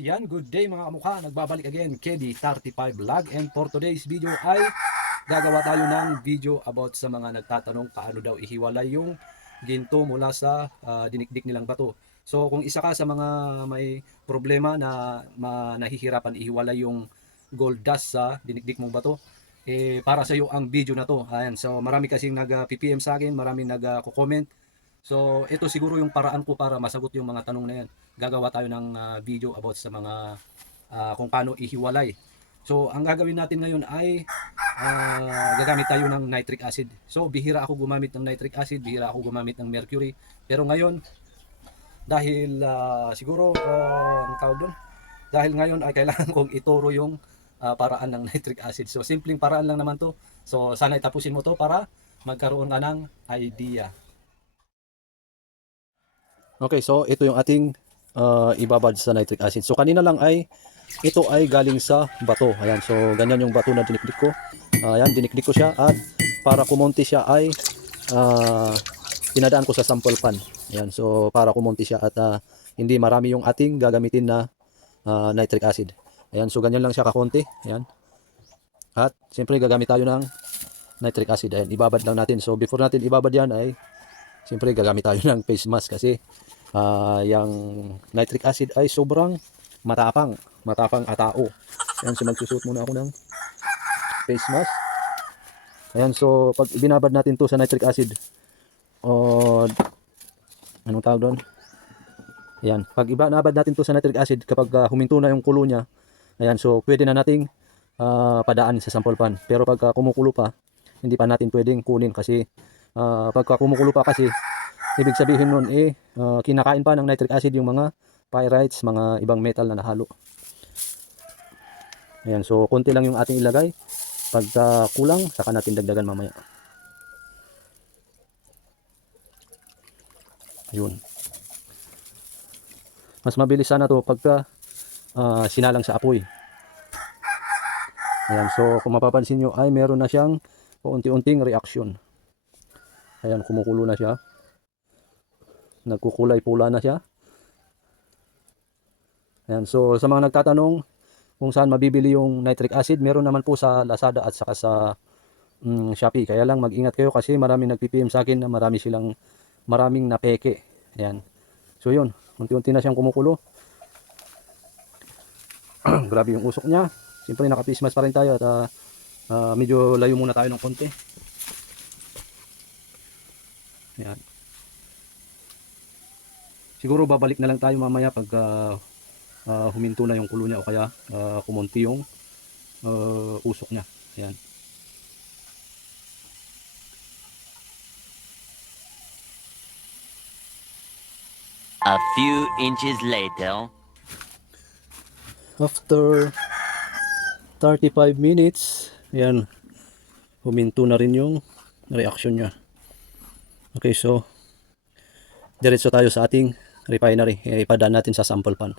Ayan, good day mga kamukha. Nagbabalik again, KD35 Vlog. And for today's video ay gagawa tayo ng video about sa mga nagtatanong paano daw ihiwalay yung ginto mula sa dinikdik nilang bato. So kung isa ka sa mga may problema na nahihirapan ihiwalay yung gold dust sa dinikdik mong bato, para sa iyo ang video na to. Ayan, so marami kasing nag-PPM sa akin, marami nag-comment. So, ito siguro yung paraan ko para masagot yung mga tanong na yan. Gagawa tayo ng video about sa mga kung paano ihiwalay. So, ang gagawin natin ngayon ay gagamit tayo ng nitric acid. So, bihira ako gumamit ng nitric acid, bihira ako gumamit ng mercury. Pero ngayon, dahil siguro, ang tawag doon, dahil ngayon ay kailangan kong ituro yung paraan ng nitric acid. So, simpleng paraan lang naman to. So, sana itapusin mo to para magkaroon ka ng idea. Okay, so ito yung ating ibabad sa nitric acid. So kanina lang ay ito ay galing sa bato. Ayan, so ganyan yung bato na dinikdik ko. Ayan, dinikdik ko siya at para kumonti siya ay pinadaan ko sa sample pan. Ayan, so para kumonti siya at hindi marami yung ating gagamitin na nitric acid. Ayan, so ganyan lang siya kakonti. Ayan. At siyempre gagamit tayo ng nitric acid. Ayan, ibabad lang natin. So before natin ibabad yan ay siyempre gagamit tayo ng face mask kasi yung nitric acid ay sobrang matapang tao. Ayan, so magsusuot muna ako ng face mask. Ayan, so pag ibinabad natin to sa nitric acid, anong tawag doon? Ayan, pag ibinabad natin to sa nitric acid, kapag huminto na yung kulo niya, ayan, so pwede na nating padaan sa sample pan. Pero pag kumukulo pa, hindi pa natin pwedeng kunin kasi pagka kumukulo pa kasi ibig sabihin nun kinakain pa ng nitric acid yung mga pyrites, mga ibang metal na nahalo. Ayan, so konti lang yung ating ilagay. Pag kulang, saka natin dagdagan mamaya. Ayun. Mas mabilis sana to pagka sinalang sa apoy. Ayan, so kung mapapansin nyo ay meron na siyang unti-unting reaction. Ayan, kumukulo na siya. Nagkukulay pula na siya. Ayan, so sa mga nagtatanong kung saan mabibili yung nitric acid, meron naman po sa Lazada at saka sa Shopee. Kaya lang mag-ingat kayo kasi maraming nag-PPM sa akin na maraming napeke. Ayan. So yun, unti-unti na siyang kumukulo. Grabe yung usok niya. Siyempre naka-face mask pa rin tayo at medyo layo muna tayo ng konti. Ayan. Siguro babalik na lang tayo mamaya pag huminto na yung kulo niya o kaya kumonti yung usok niya. Ayan. A few inches later. After 35 minutes, ayan, huminto na rin yung reaction niya. Okay, so diretso tayo sa ating refinery. Ipadaan natin sa sample pan.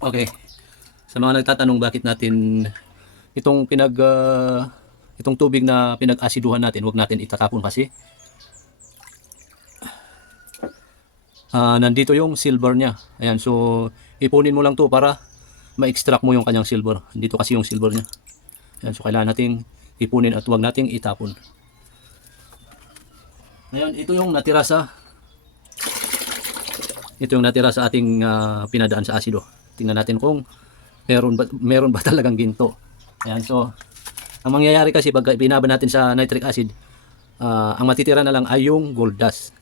Okay. Sa mga nagtatanong bakit natin itong itong tubig na pinag-asiduhan natin, huwag natin itatapon kasi nandito yung silver niya. Ayan, so ipunin mo lang to para ma-extract mo yung kanyang silver. Dito kasi yung silver niya. Ayan, so kailangan nating ipunin at huwag nating itapon. Ngayon, ito yung natira sa ating pinadaan sa asido. Tingnan natin kung meron ba talagang ginto. Ayan, so ang mangyayari kasi pag binaba natin sa nitric acid, ang matitira na lang ay yung gold dust.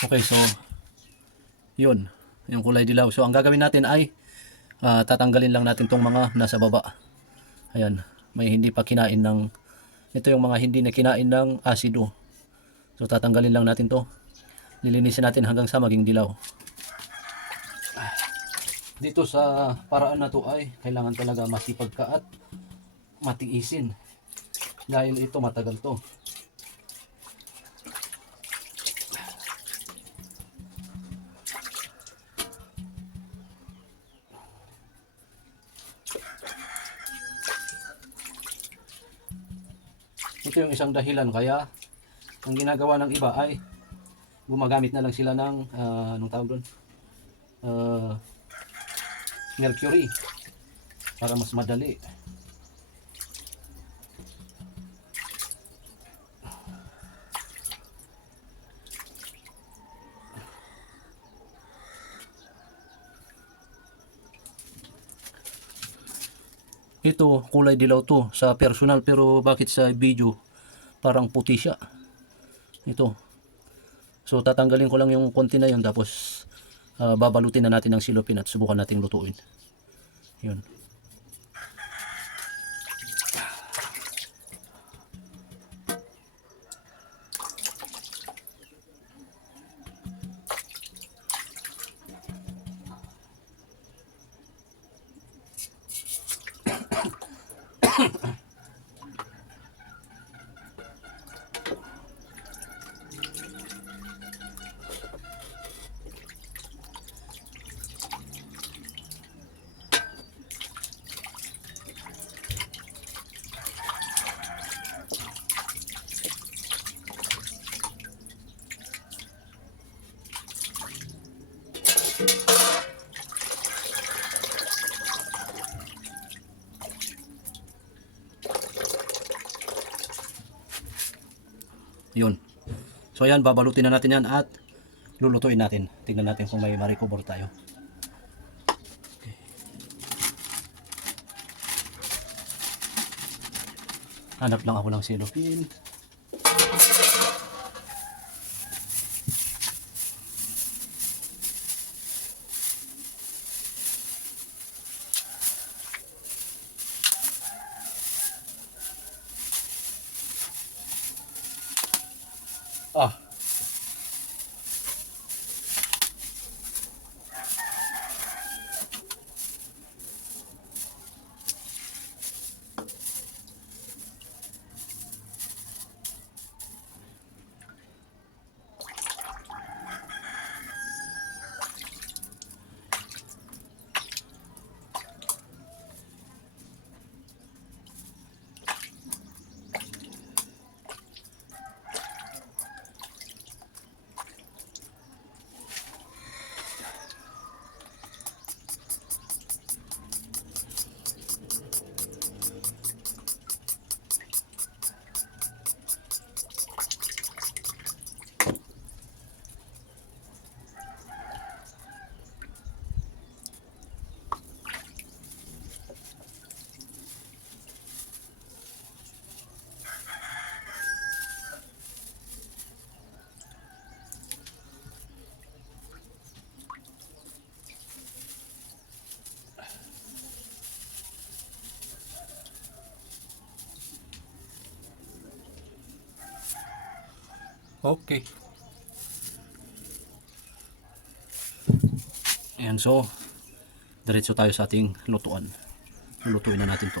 Okay, so yun, yung kulay dilaw. So ang gagawin natin ay tatanggalin lang natin tong mga nasa baba. Ayan, may hindi pa kinain ng, ito yung mga hindi na kinain ng asido. So tatanggalin lang natin to. Lilinisin natin hanggang sa maging dilaw. Dito sa paraan na to ay kailangan talaga masipag ka at matiisin. Dahil ito matagal to. Ito yung isang dahilan kaya ang ginagawa ng iba ay gumagamit na lang sila ng anong tawag doon? Mercury para mas madali. Ito kulay dilaw to sa personal, pero bakit sa video parang puti siya? Ito. So tatanggalin ko lang yung konti na yun, tapos babalutin na natin ng silopin at subukan nating lutuin. Yun. Yun. So ayan, babalutin na natin yan at lulutuin natin. Tingnan natin kung may ma-recover tayo. Okay. Hanap lang ako ng cellophane. Ah. Okay. Ayan, so diretso tayo sa ating lutuan. Lutuin na natin to.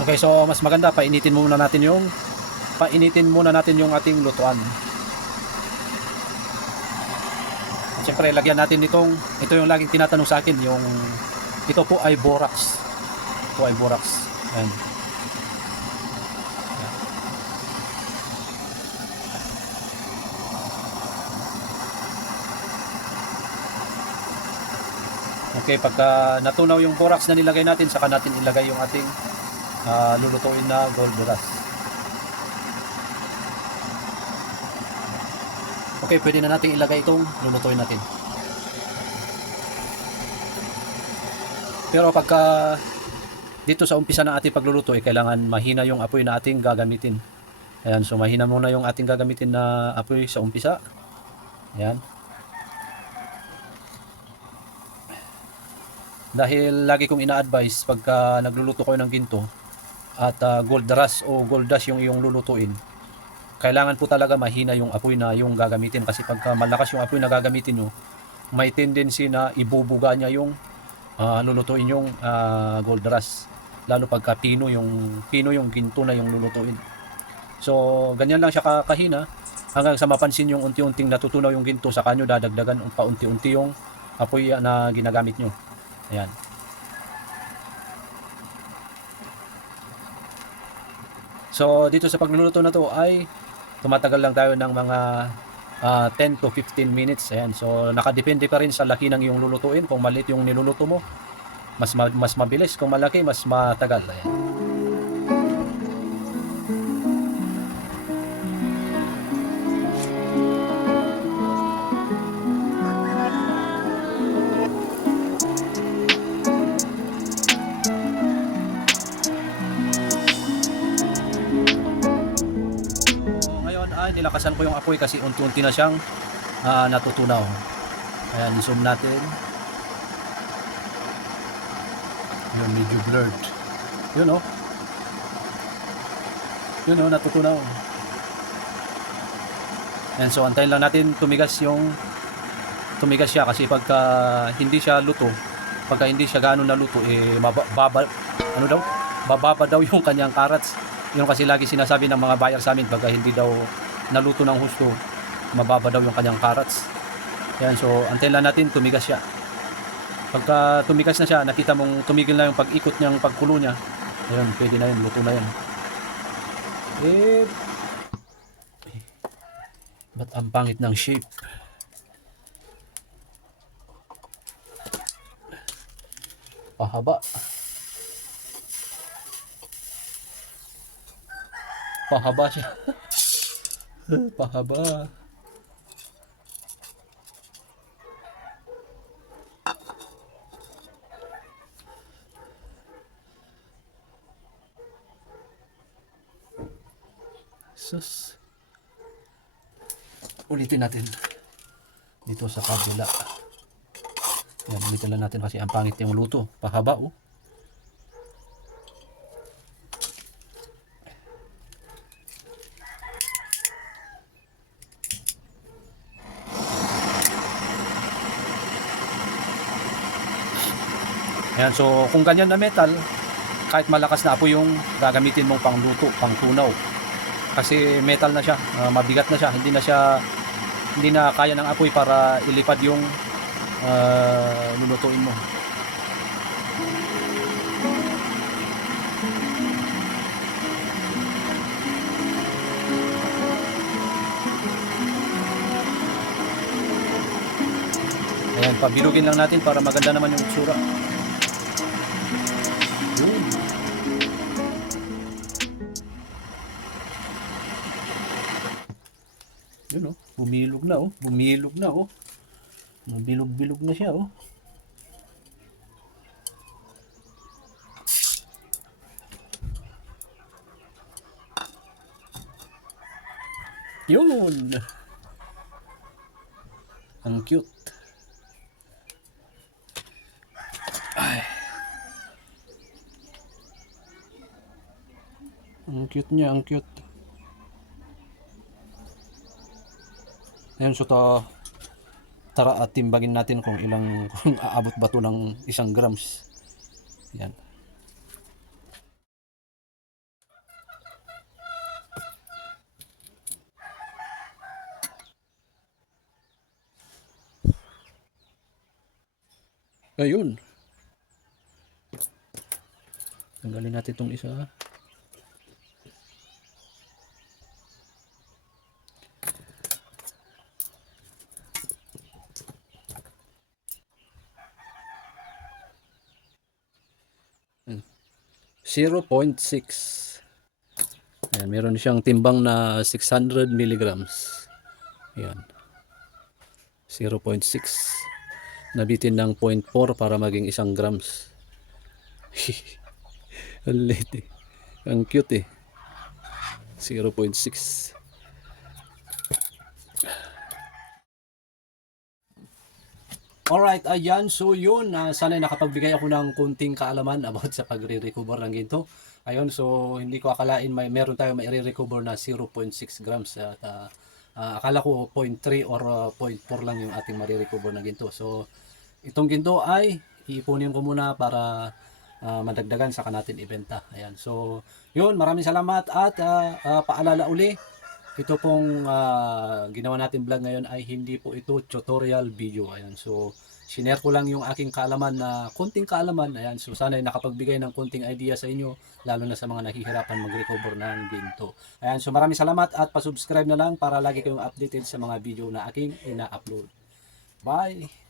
Okay, so mas maganda painitin muna natin yung ating lutuan. At syempre lagyan natin ito yung laging tinatanong sa akin, ito po ay borax. Ito ay borax. Ayan. Okay, pagka natunaw yung borax na nilagay natin, saka natin ilagay yung ating lulutuin na goldoras. Okay, pwede na natin ilagay itong lulutuin natin. Pero pagka dito sa umpisa ng ating pagluluto, kailangan mahina yung apoy na ating gagamitin. Ayan, so mahina muna yung ating gagamitin na apoy sa umpisa. Ayan. Dahil lagi kong ina-advise pagka nagluluto kayo ng ginto at goldaras o goldash yung iyong lulutuin, kailangan po talaga mahina yung apoy na yung gagamitin, kasi pagka malakas yung apoy na gagamitin nyo, may tendency na ibubuga niya yung lulutuin yung goldaras, lalo pagka pino yung ginto na yung lulutuin. So ganyan lang siya kahina hanggang sa mapansin yung unti-unting natutunaw yung ginto, saka nyo dadagdagan paunti-unti yung apoy na ginagamit nyo. Ayan. So dito sa pagluluto na to ay tumatagal lang tayo ng mga 10 to 15 minutes. Ayan. So nakadepende pa rin sa laki ng iyong lulutuin. Kung maliit yung niluluto mo, mas mabilis. Kung malaki, mas matagal. Ayan. Ngayon ay nilakasan ko yung apoy kasi unti-unti na siyang natutunaw. Ayan, i-zoom natin. Yun, medyo blurred. Yun oh. Yun oh, natutunaw. And so antayin lang natin tumigas siya, kasi pagka hindi siya luto, pagka hindi siya gaano naluto, bababa daw yung kanyang carrots. Yun kasi lagi sinasabi ng mga buyer sa amin, pagka hindi daw naluto ng husto, mababa daw yung kanyang carrots. Yan, so antayin lang natin tumigas siya. Pagka tumigas na siya, nakita mong tumigil na yung pag-ikot niyang pagkulo niya, ayun, pwede na yun, luto na yun. Ba't ang pangit ng shape? Pahaba. Pahaba siya. Pahaba. Sus. Ulitin natin. Dito sa kabila. Yan, ulitin lang natin kasi ang pangit yung luto. Pahaba oh. Ayan, so kung ganyan na metal, kahit malakas na apoy yung gagamitin mong pangluto, pangtunaw. Kasi metal na siya, mabigat na siya, hindi na kaya ng apoy para ilipad yung lulutuin mo. Ayan, pabilugin lang natin para maganda naman yung itsura. Yun oh, bumilog na oh, Mabilog-bilog na siya oh. Yun. Ang cute. Ay. Ang cute niya, ang cute. Ayan, so tara at timbangin natin kung ilang kung aabot ba to ng 1 grams. Yan. Ayun. Tanggalin natin itong isa. Hmm. 0.6. Ayan, meron siyang timbang na 600 milligrams. Ayan. 0.6. Nabitin ng 0.4 para maging 1 grams. Ang liit eh. Ang cute eh. 0.6. Alright, ayan. So yun, sana nakapagbigay ako ng kunting kaalaman about sa pagre-recover ng ginto. Ayun, so hindi ko akalain meron tayo mai-recover na 0.6 grams. At akala ko 0.3 or 0.4 lang yung ating marirecover na ginto. So itong ginto ay iipunin ko muna para madagdagan saka natin ibenta. Ayan. So yun, maraming salamat at paalala uli. Ito pong ginawa natin vlog ngayon ay hindi po ito tutorial video. Ayan. So, sinare ko lang yung aking kaalaman na konting kaalaman. Ayan. So, sana ay nakapagbigay ng konting idea sa inyo, lalo na sa mga nahihirapan mag-recover ng ginto. Ayan. So, maraming salamat at pa-subscribe na lang para lagi kayong updated sa mga video na aking ina-upload. Bye!